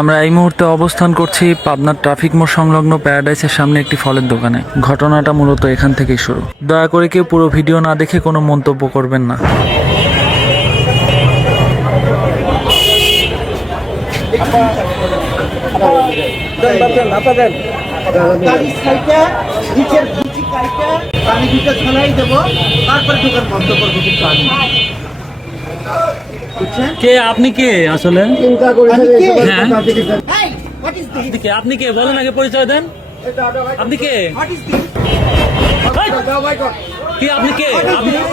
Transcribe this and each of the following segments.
আমরা এই মুহূর্তে অবস্থান করছি পাবনার ট্রাফিক মোড় সংলগ্ন প্যারাডাইসের সামনে একটি ফলের দোকানে। ঘটনাটা মূলত এখান থেকেই শুরু। দয়া করে কেউ পুরো ভিডিও না দেখে কোনো মন্তব্য করবেন না। কে আপনি কে আসলে? আপনি কে বলেন, আগে পরিচয় দেন। আপনি কে? কি আপনি কে?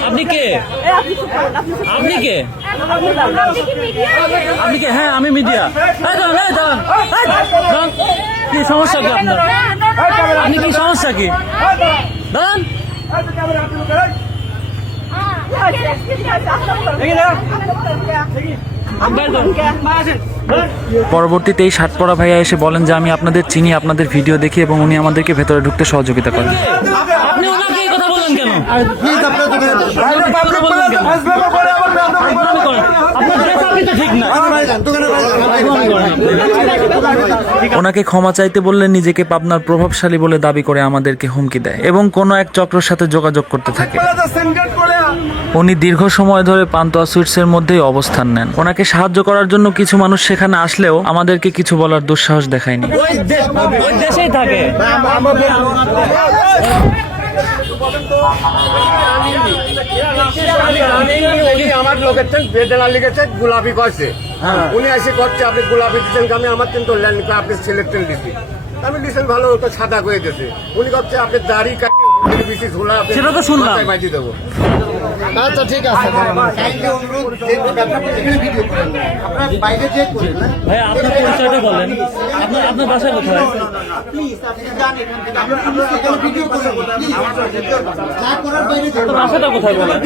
আপনি কে? আপনি কে? আপনি কে? হ্যাঁ আমি মিডিয়া। কি সমস্যা কি আপনার? আপনি কি সমস্যা কি? দাঁড়ান। পরবর্তীতে এই শার্ট পরা ভাইয়া এসে বলেন যে আমি আপনাদের চিনি, আপনাদের ভিডিও দেখি, এবং উনি আমাদেরকে ভেতরে ঢুকতে সহযোগিতা করেন। আপনি ওনাকে এই কথা বলেন কেন? ওনাকে ক্ষমা চাইতে বললে নিজেকে পাবনার প্রভাবশালী বলে দাবি করে আমাদেরকে হুমকি দেয় এবং কোনো এক চক্রের সাথে যোগাযোগ করতে থাকে। উনি দীর্ঘ সময় ধরে পান্তুয়া সুইটসের মধ্যেই অবস্থান নেন। ওনাকে সাহায্য করার জন্য কিছু মানুষ সেখানে আসলেও আমাদেরকে কিছু বলার দুঃসাহস দেখায়নি। আমার লোকের বেদনা লিখেছে গোলাপি করছে, উনি এসে করছে আপনি গোলাপি দিচ্ছেন, আমি আমার তো আপনি সিলেক্টেন দিচ্ছি, আমি দিচ্ছেন ভালো তো সাদা করে দিয়েছে, উনি করছে আপনি দাড়ি কাটি সেটা তো শুনলাম মাইটি দেবো। আচ্ছা ঠিক আছে ভাই, আপনার পরিচয়টা বলেন। আপনার বাসা কোথায়? বাসাটা কোথায় বলেন?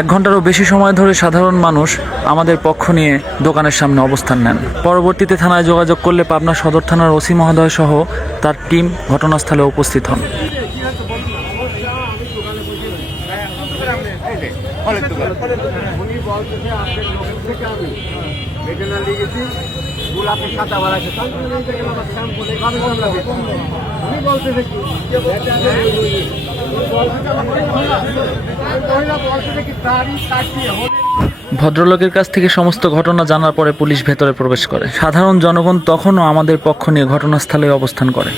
এক ঘন্টারও বেশি সময় ধরে সাধারণ মানুষ আমাদের পক্ষ নিয়ে দোকানের সামনে অবস্থান নেন। পরবর্তীতে থানায় যোগাযোগ করলে পাবনা সদর থানার ওসি মহোদয় সহ তার টিম ঘটনাস্থলে উপস্থিত হন। ভদ্রলোকের কাছ থেকে সমস্ত ঘটনা জানার পরে পুলিশ ভেতরে প্রবেশ করে। সাধারণ জনগণ তখনও আমাদের পক্ষ নিয়ে ঘটনাস্থলে অবস্থান করে।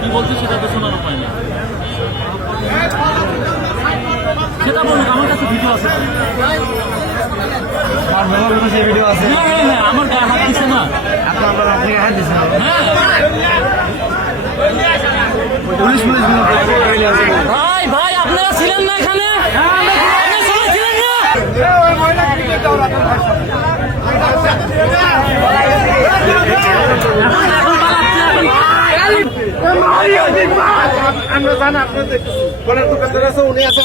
কি বলছি সেটা তো শোনার উপায় না। সেটা বলুন, আমার কাছে ভিডিও আছে। হ্যাঁ আমার গায়ে হাত দিচ্ছে না। ভাই ভাই আপনারা ছিলেন না এখানে? ছিলেন না? আমরা জানি আপনাদের ফলের দোকানদার আছে, উনি আছে,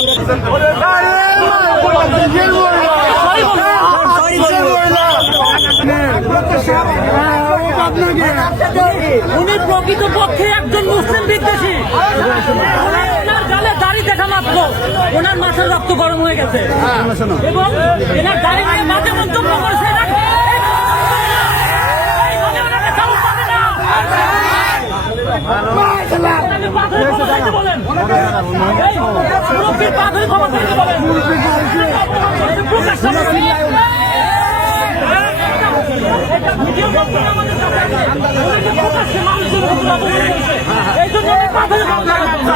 উনি প্রকৃতপক্ষে একজন মুসলিম বিদ্বেষী। ওনার গালে দাড়ি দেখা মাত্র ওনার মাথার রক্ত গরম হয়ে গেছে এবং এনার দাড়ি নিয়ে মাঝে মন্তব্য করেছে। ভিডিও করতে আমাদের কাছে উনি প্রকাশ্যে মানুষের উপর অপমান করছে। এই জন্য আমি পাথরে মামলা করছি।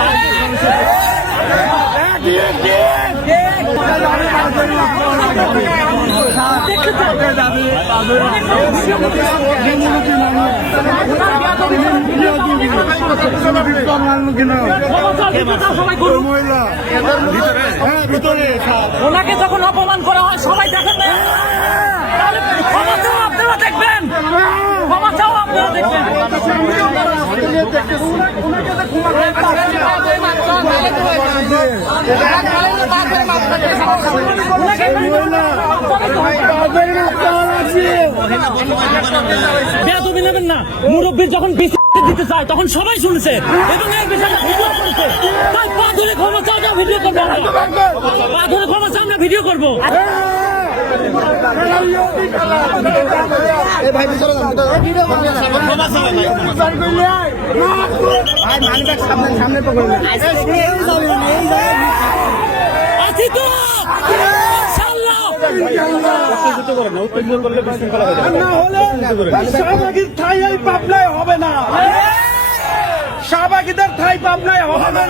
ওনাকে যখন অপমান করা হয় সবাই দেখেন না, তাহলে ক্ষমা চাও আপনারা দেখবেন, ক্ষমা চাও আপনারা দেখবেন। বেয়াদবি নেবেন না, মুরব্বীর যখন বিচার দিতে চায় তখন সবাই শুনছে এবং এই বিষয়টা ভিডিও করেছে। তাই পা ধরে ক্ষমা চাও, না ভিডিও করবো আমরা। পা ধরে ক্ষমা চাও, না ভিডিও করবো। আছি তো ইনশাআল্লাহ। শাহবাগীর ঠাই এই পাবনায় হবে না, শাহবাগীদের ঠাই পাবনায় হবে না।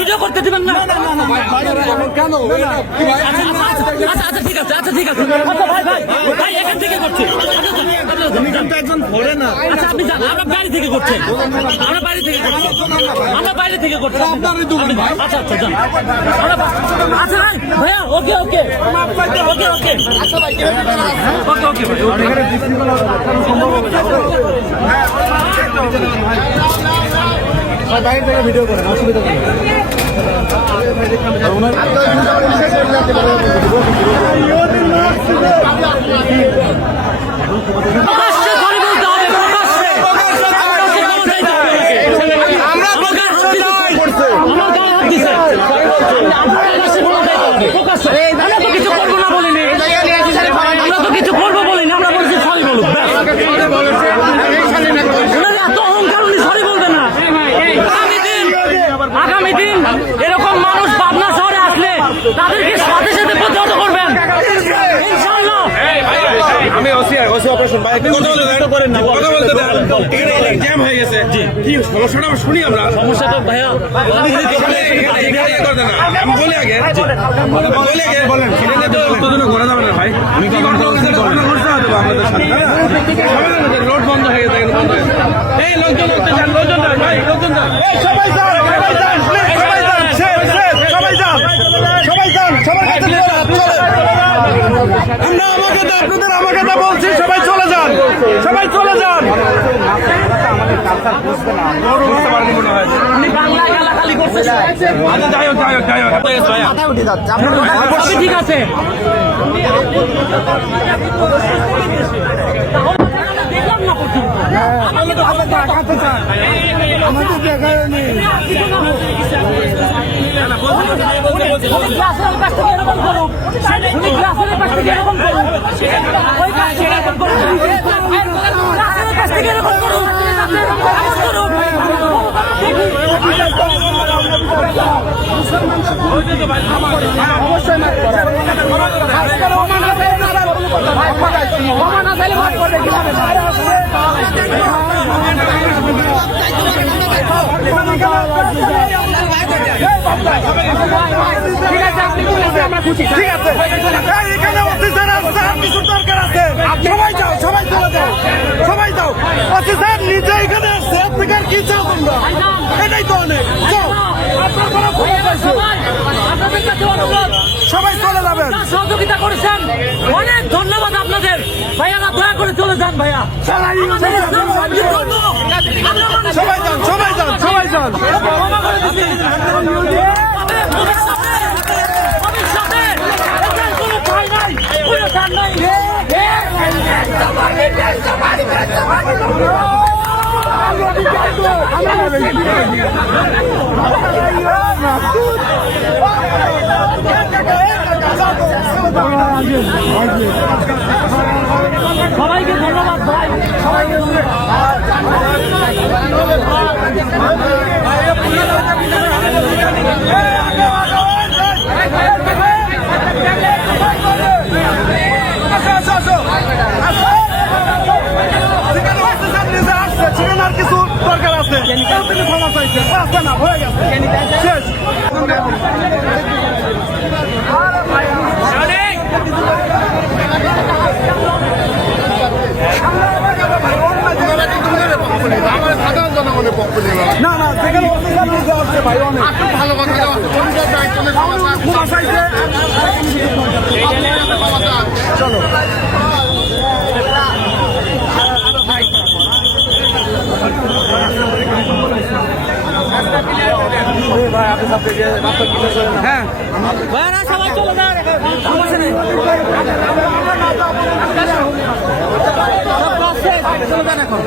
ভিডিও করতে দিবেন না। আচ্ছা ঠিক আছে, আচ্ছা ঠিক আছে। আচ্ছা ভাই ভাই ভাই এখান থেকে করছে। আচ্ছা আপনি যান, আমরা বাড়ি থেকে করছেন, আমরা বাইরে থেকে করছি, আমরা বাইরে থেকে করছি। আচ্ছা আচ্ছা যান। আচ্ছা ভাই ভাইয়া ওকে ওকে ওকে ওকে ওকে বাইরে থেকে ভিডিও করেন, অসুবিধা নেই। প্রকাশ্যে সরি বলতে হবে, প্রকাশ্যে। আমার গায়ে হাত দিছে। প্রকাশ্যে। আমরা তো কিছু করবো না বলিনি, আমরা তো কিছু করবো বলিনি, আমরা বলছি সরি বলুক। ওনার এত অহংকার, উনি সরি বলবেন না। আগামী দিন এরকম মানুষ পাবনা শহরে আসলে তাদেরকে সাথে সাথে প্রতিহত করবেন ইনশাআল্লাহ। আমি ওসি অপারেশন ভাই কথা বলতে দেন, কথা বলতে দেন। এখানে জ্যাম হয়ে গেছে, কি সমস্যাটা শুনি আমরা। সমস্যা তো ভাইয়া আমি বলি আগে বলেন, সেখানে তো উত্তেজনা করা যাবে না ভাই। আমি কি করতে হবে ঘটনা হতে হবে আমাদের সাথে। রোড বন্ধ হয়ে গেছে, বন্ধ হয়ে গেছে। এই লোকজন ভাই, লোকজন সবাই যান, সবাই যান, সবাই যান, সবাই যান, সবাই যান, সবার কাছে আমরা আপনাদের আমাকে তা বলছি, সবাই চলে যান, সবাই চলে যান। উনি বাংলায় গালাগালি করছে। যাই হোক সবই ঠিক আছে। দেখলাম না পর্যন্ত। আমাদের দেখায় নেই। উনি গ্লাসের কাছ থেকে এরকম করুক, উনি গ্লাসের কাছ থেকে এরকম করুক, ওই কাছ থেকে এরকম করুক, গ্লাসের কাছ থেকে এরকম করুক, এমন করুক। ঠিক আছে, এখানে অফিসার আসছে, আর কিছু দরকার আছে। সবাই যাও, সবাই চলে যাও, সবাই যাও। অফিসার নিজে এখানে আসছে, আপনাকে আর কি চাও তোমরা? এটাই তো অনেক। যাও, আপনার কোনো ক্ষমতা আছে। আপনাদের কাছে অনুরোধ, সবাই চলে যাবেন। সহযোগিতা করেছেন, অনেক ধন্যবাদ আপনাদের। ভাইয়ারা দয়া করে চলে যান ভাইয়া। সবাই যান, সবাই যান, সবাই যান। ক্ষমা করে দিচ্ছি। ভবিষ্যতে এটার কোনো ঠাঁই নাই, কোনো ঠাঁই নাই। সবাইকে ধন্যবাদ ভাই, সবাইকে ধন্যবাদ। ভাইরা সবাই চলে যান সমস্যা নেই চলে যান এখন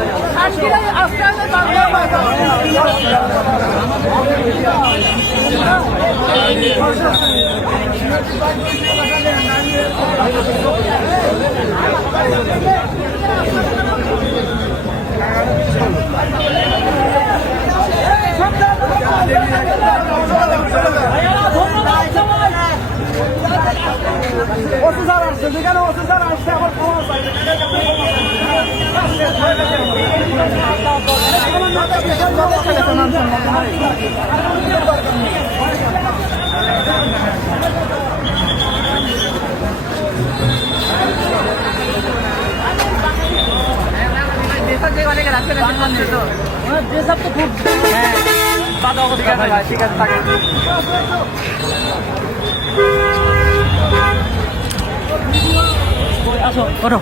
ড্রেস আপ তো খুব ঠিক আছে ভাই ঠিক আছে থাকে আসো করো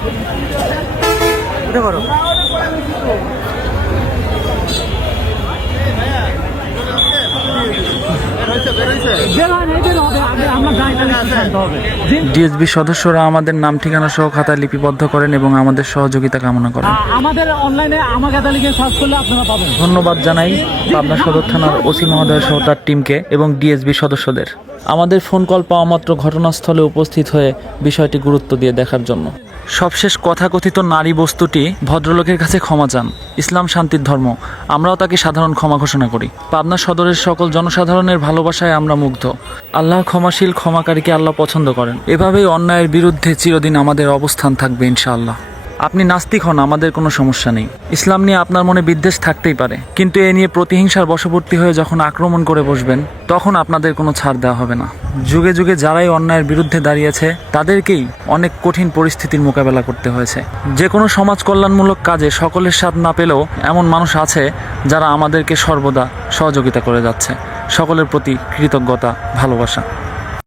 উঠে করো ডিএসবি সদস্যরা আমাদের নাম ঠিকানা সহ খাতায় লিপিবদ্ধ করেন এবং আমাদের সহযোগিতা কামনা করেন। আমাদের অনলাইনে আমার খাতা লিখে সার্চ করলে আপনারা পাবেন। ধন্যবাদ জানাই পাবনা সদর থানার ওসি মহোদয় সহ তার টিমকে এবং ডিএসবি সদস্যদের আমাদের ফোন কল পাওয়া মাত্র ঘটনাস্থলে উপস্থিত হয়ে বিষয়টি গুরুত্ব দিয়ে দেখার জন্য। সবশেষ কথাকথিত নারী বস্তুটি ভদ্রলোকের কাছে ক্ষমা চান। ইসলাম শান্তির ধর্ম, আমরাও তাকে সাধারণ ক্ষমা ঘোষণা করি। পাবনা সদরের সকল জনসাধারণের ভালোবাসায় আমরা মুগ্ধ। আল্লাহ ক্ষমাশীল, ক্ষমাকারীকে আল্লাহ পছন্দ করেন। এভাবেই অন্যায়ের বিরুদ্ধে চিরদিন আমাদের অবস্থান থাকবে ইনশাআল্লাহ। আপনি নাস্তিক হন, আমাদের কোনো সমস্যা নেই। ইসলাম নিয়ে আপনার মনে বিদ্বেষ থাকতেই পারে, কিন্তু এ নিয়ে প্রতিহিংসার বশবর্তী হয়ে যখন আক্রমণ করে বসবেন তখন আপনাদের কোনো ছাড় দেওয়া হবে না। যুগে যুগে যারাই অন্যায়ের বিরুদ্ধে দাঁড়িয়েছে তাদেরকেই অনেক কঠিন পরিস্থিতির মোকাবেলা করতে হয়েছে। যে কোনো সমাজ কল্যাণমূলক কাজে সকলের সাথ না পেলেও এমন মানুষ আছে যারা আমাদেরকে সর্বদা সহযোগিতা করে যাচ্ছে। সকলের প্রতি কৃতজ্ঞতা, ভালোবাসা।